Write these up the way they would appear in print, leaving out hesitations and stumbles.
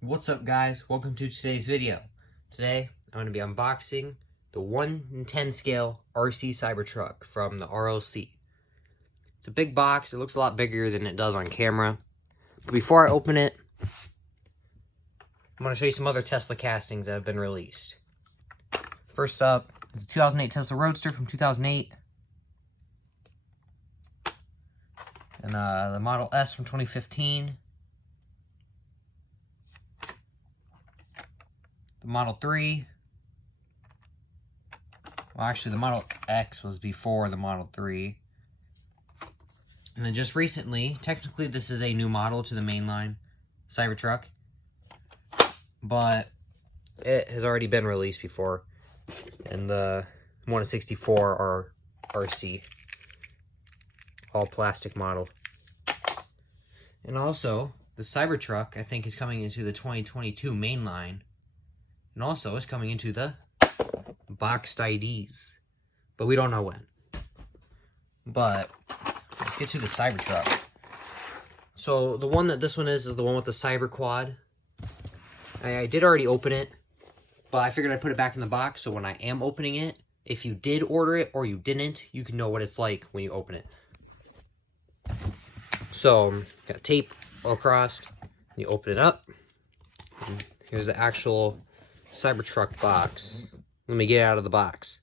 What's up, guys? Welcome to today's video. Today I'm going to be unboxing the 1:10 scale RC Cybertruck from the RLC. It's a big box. It looks a lot bigger than it does on camera. But before I open it, I'm going to show you some other Tesla castings that have been released. First up is the 2008 Tesla Roadster from 2008. And the Model S from 2015. The Model 3. Well, actually, the Model X was before the Model 3. And then just recently, technically this is a new model to the mainline Cybertruck, but it has already been released before. And the 1/64 are RC, all plastic model. And also, the Cybertruck, I think, is coming into the 2022 mainline. And also, it's coming into the boxed IDs. But we don't know when. But let's get to the Cybertruck. So the one that this one is the one with the Cyber Quad. I did already open it, but I figured I'd put it back in the box so when I am opening it, if you did order it or you didn't, you can know what it's like when you open it. So, got tape all across. You open it up. And here's the actual Cybertruck box. Let me get it out of the box.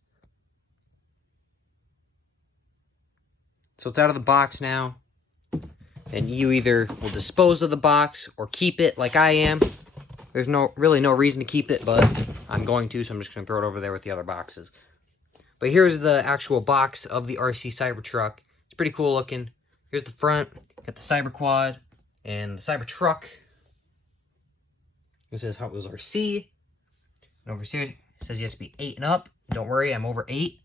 So it's out of the box now. And you either will dispose of the box or keep it like I am. There's really no reason to keep it, but I'm going to, so I'm just going to throw it over there with the other boxes. But here's the actual box of the RC Cybertruck. It's pretty cool looking. Here's the front. Got the Cyber Quad and the Cybertruck. This is Hot Wheels RC. And over here, it says you have to be 8 and up. Don't worry, I'm over 8.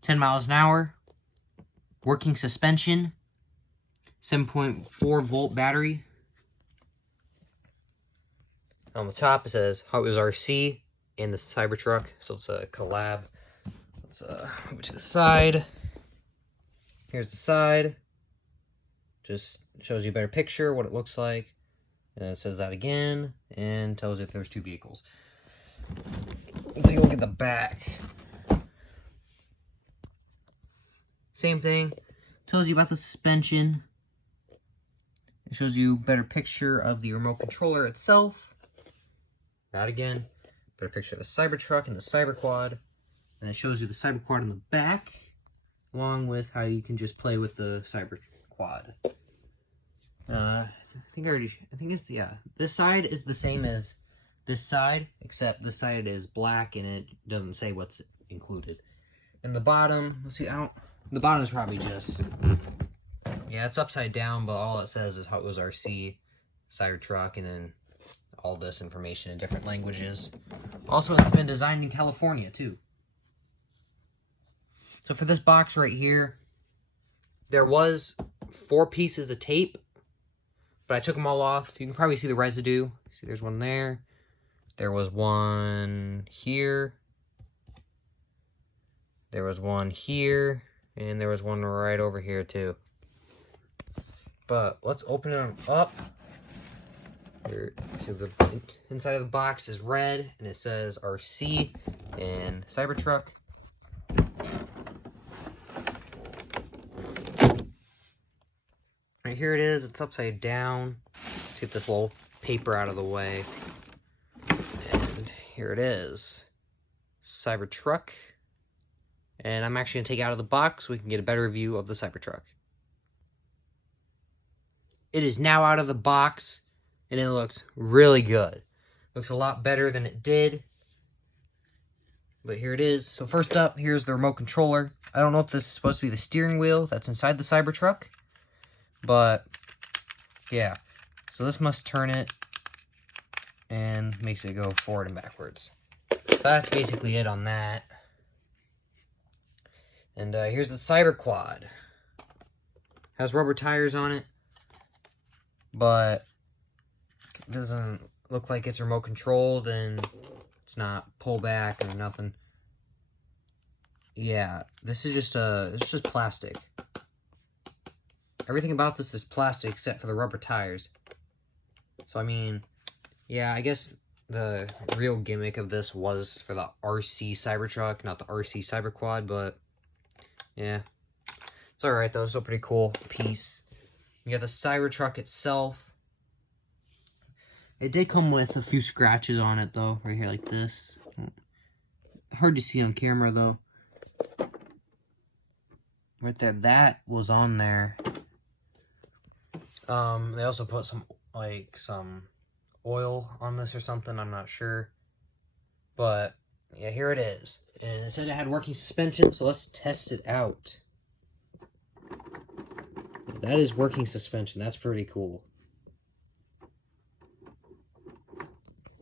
10 miles an hour. Working suspension. 7.4 volt battery. On the top, it says Hot Wheels RC and the Cybertruck. So it's a collab. Let's move to the side. Here's the side. Just shows you a better picture, what it looks like. And it says that again, and tells you if there's 2 vehicles. Let's take a look at the back. Same thing. Tells you about the suspension. It shows you a better picture of the remote controller itself. That again. Better picture of the Cybertruck and the Cyberquad. And it shows you the Cyberquad in the back, along with how you can just play with the Cyberquad. I think it's, yeah. This side is the same as this side, except this side is black and it doesn't say what's included. And the bottom, let's see, the bottom is probably just, yeah, it's upside down, but all it says is Hot Wheels RC, Cybertruck, and then all this information in different languages. Also, it's been designed in California, too. So for this box right here, there was 4 pieces of tape, but I took them all off. You can probably see the residue. See, there's one there. There was one here. There was one here. And there was one right over here, too. But let's open them up. Here, see, the inside of the box is red, and it says RC and Cybertruck. Right here it is. It's upside down. Let's get this little paper out of the way. And here it is. Cybertruck. And I'm actually going to take it out of the box so we can get a better view of the Cybertruck. It is now out of the box, and it looks really good. Looks a lot better than it did. But here it is. So first up, here's the remote controller. I don't know if this is supposed to be the steering wheel that's inside the Cybertruck. But, yeah. So this must turn it and makes it go forward and backwards. That's basically it on that. And here's the Cyberquad. Has rubber tires on it, but it doesn't look like it's remote controlled, and it's not pullback or nothing. Yeah, this is just it's just plastic. Everything about this is plastic except for the rubber tires. So, I mean, Yeah, I guess the real gimmick of this was for the RC Cybertruck, not the RC Cyberquad, but yeah. It's alright though, it's a pretty cool piece. You got the Cybertruck itself. It did come with a few scratches on it though, right here like this. Hard to see on camera though. Right there, that was on there. They also put some oil on this or something, I'm not sure. But yeah, here it is. And it said it had working suspension, so let's test it out. That is working suspension. That's pretty cool.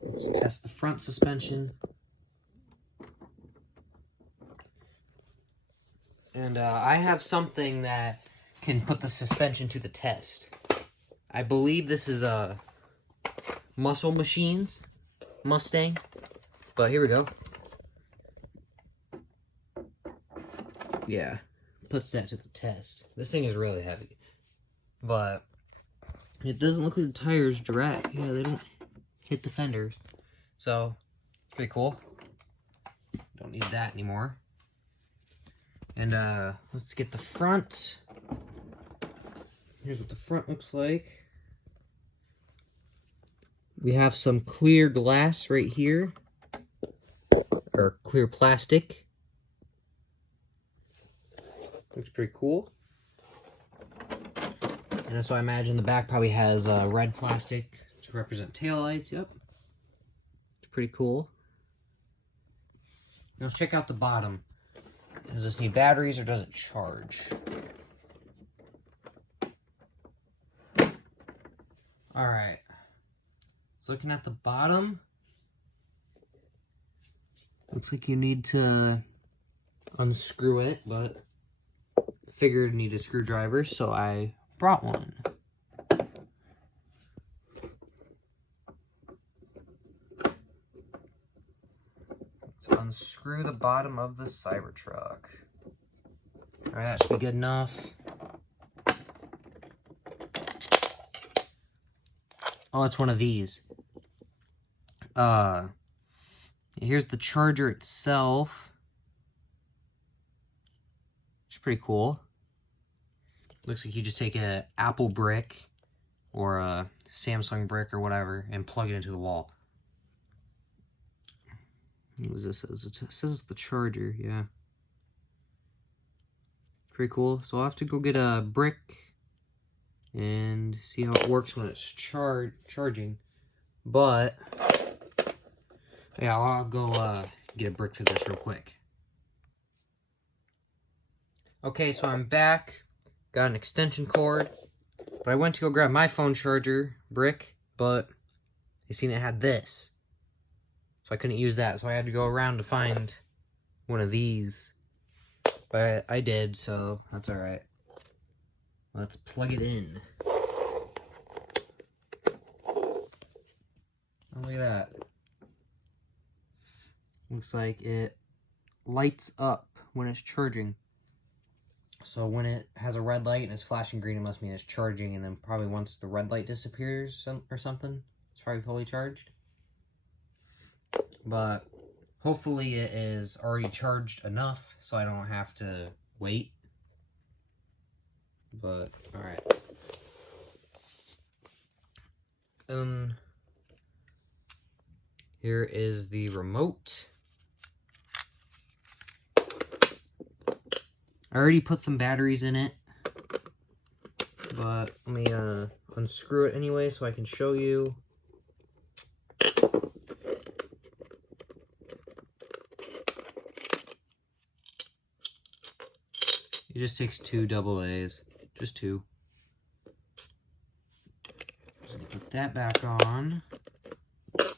Let's test the front suspension. And I have something that can put the suspension to the test. I believe this is a Muscle Machines Mustang. But here we go. Yeah, puts that to the test. This thing is really heavy. But it doesn't look like the tires drag. Yeah, they don't hit the fenders. So, it's pretty cool. Don't need that anymore. And let's get the front. Here's what the front looks like. We have some clear glass right here. Or clear plastic. Looks pretty cool. And so I imagine the back probably has red plastic to represent taillights. Yep. It's pretty cool. Now let's check out the bottom. Does this need batteries or does it charge? Alright. So looking at the bottom, looks like you need to unscrew it, but figured need a screwdriver, so I brought one. Let's unscrew the bottom of the Cybertruck. Alright, that should be good enough. Oh, it's one of these. Here's the charger itself. It's pretty cool. Looks like you just take an Apple brick or a Samsung brick or whatever and plug it into the wall. What does this say? It says it's the charger, yeah. Pretty cool. So I'll have to go get a brick and see how it works when it's charging. But yeah, I'll go get a brick for this real quick. Okay, so I'm back. Got an extension cord. But I went to go grab my phone charger brick, but I seen it had this. So I couldn't use that, so I had to go around to find one of these. But I did, so that's alright. Let's plug it in. Oh, look at that. Looks like it lights up when it's charging. So when it has a red light and it's flashing green, it must mean it's charging, and then probably once the red light disappears or something, it's probably fully charged. But hopefully it is already charged enough so I don't have to wait. But, alright. Here is the remote. I already put some batteries in it, but let me unscrew it anyway so I can show you. It just takes 2 AA's, just 2. So put that back on. Screw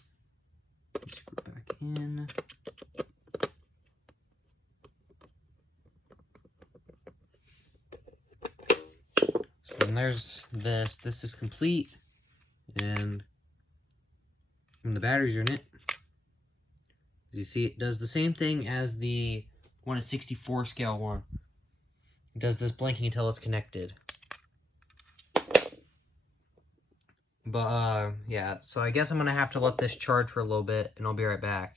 it back in. So then there's this. This is complete, and when the batteries are in it, as you see, it does the same thing as the 1/64 scale one. It does this blinking until it's connected. But, yeah. So I guess I'm going to have to let this charge for a little bit, and I'll be right back.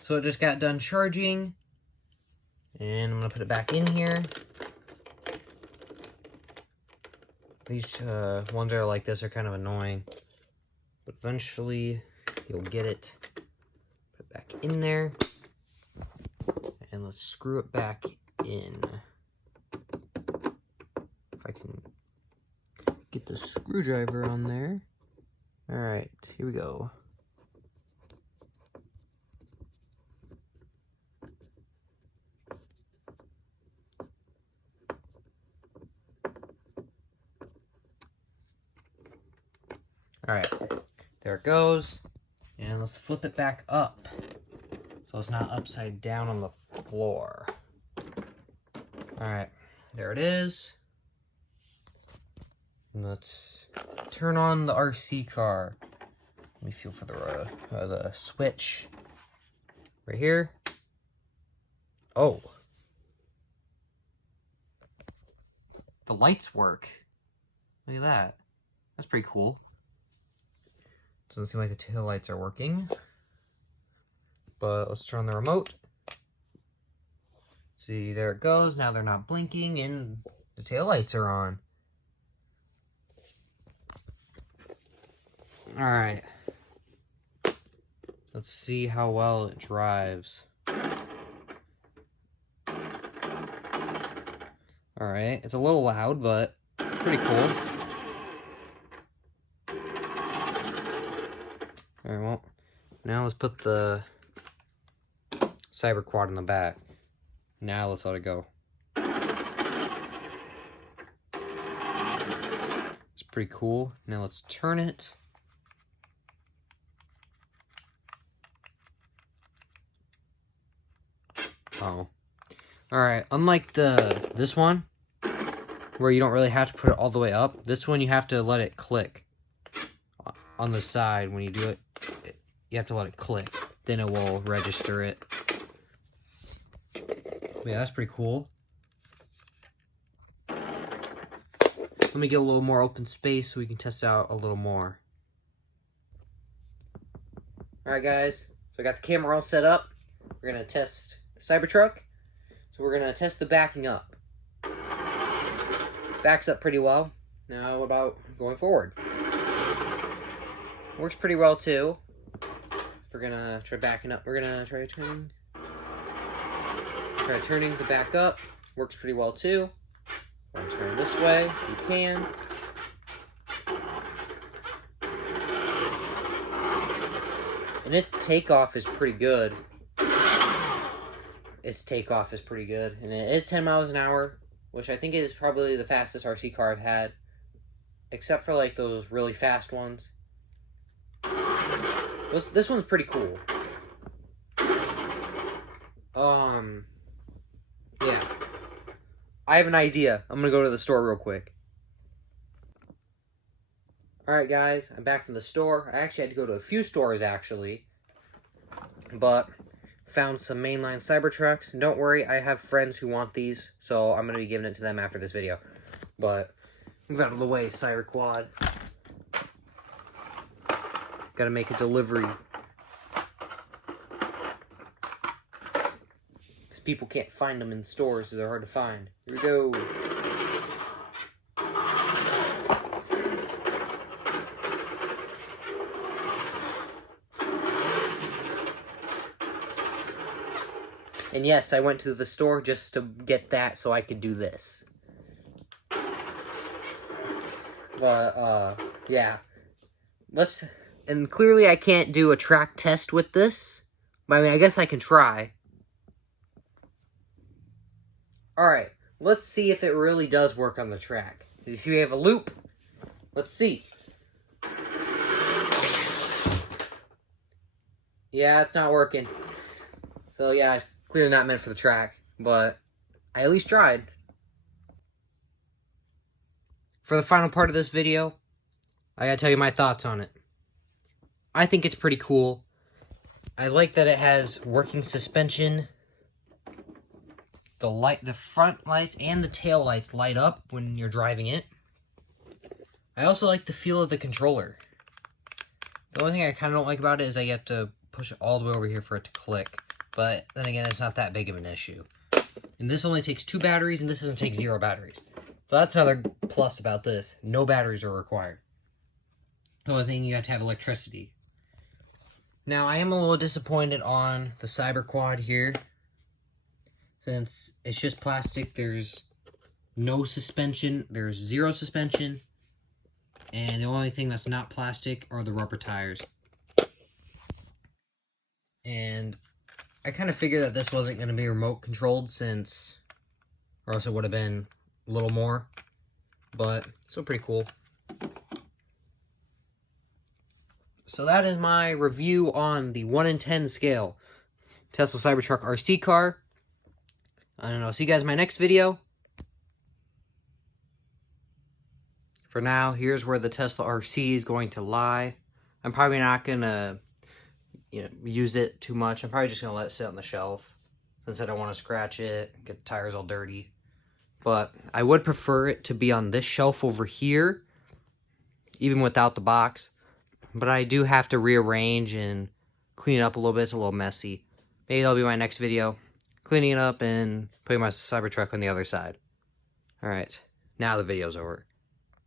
So it just got done charging. And I'm going to put it back in here. These ones that are like this are kind of annoying. But eventually, you'll get it. Put it back in there. And let's screw it back in. If I can get the screwdriver on there. Alright, here we go. Alright, there it goes. And let's flip it back up so it's not upside down on the floor. Alright, there it is. And let's turn on the RC car. Let me feel for the switch. Right here. Oh. The lights work. Look at that. That's pretty cool. Doesn't seem like the tail lights are working. But let's turn on the remote. See, there it goes. Now they're not blinking and the tail lights are on. Alright. Let's see how well it drives. Alright, it's a little loud, but pretty cool. Alright, well, now let's put the Cyberquad in the back. Now let's let it go. It's pretty cool. Now let's turn it. Oh. Alright, unlike this one, where you don't really have to put it all the way up, this one you have to let it click. On the side, when you do it, you have to let it click. Then it will register it. Yeah, that's pretty cool. Let me get a little more open space so we can test out a little more. Alright guys, so I got the camera all set up. We're going to test the Cybertruck. So we're going to test the backing up. Backs up pretty well. Now what about going forward? Works pretty well too. We're going to try backing up. We're going to try turning. Try turning to back up. Works pretty well too. I'll turn this way if you can. And its takeoff is pretty good. Its takeoff is pretty good. And it is 10 miles an hour, which I think is probably the fastest RC car I've had. Except for like those really fast ones. This one's pretty cool. Yeah. I have an idea. I'm gonna go to the store real quick. Alright guys, I'm back from the store. I actually had to go to a few stores actually. But found some mainline Cybertrucks. And don't worry, I have friends who want these. So I'm gonna be giving it to them after this video. But move out of the way, Cyberquad. Gotta make a delivery. Because people can't find them in stores, so they're hard to find. Here we go. And yes, I went to the store just to get that so I could do this. But, yeah. And clearly I can't do a track test with this. But I mean, I guess I can try. Alright, let's see if it really does work on the track. You see we have a loop? Let's see. Yeah, it's not working. So yeah, it's clearly not meant for the track. But I at least tried. For the final part of this video, I gotta tell you my thoughts on it. I think it's pretty cool. I like that it has working suspension. the front lights and the tail lights light up when you're driving it. I also like the feel of the controller. The only thing I kind of don't like about it is I get to push it all the way over here for it to click. But then again, it's not that big of an issue. And this only takes 2 batteries, and this doesn't take 0 batteries. So that's another plus about this. No batteries are required. The only thing, you have to have electricity. Now, I am a little disappointed on the Cyberquad here. Since it's just plastic, there's no suspension. There's 0 suspension. And the only thing that's not plastic are the rubber tires. And I kind of figured that this wasn't going to be remote controlled since, or else it would have been a little more. But, still pretty cool. So that is my review on the 1 in 10 scale Tesla Cybertruck RC car. I don't know, see you guys in my next video. For now, here's where the Tesla RC is going to lie. I'm probably not going to use it too much. I'm probably just going to let it sit on the shelf, since I don't want to scratch it, get the tires all dirty. But I would prefer it to be on this shelf over here, even without the box. But I do have to rearrange and clean it up a little bit. It's a little messy. Maybe that'll be my next video, cleaning it up and putting my Cybertruck on the other side. Alright, now the video's over.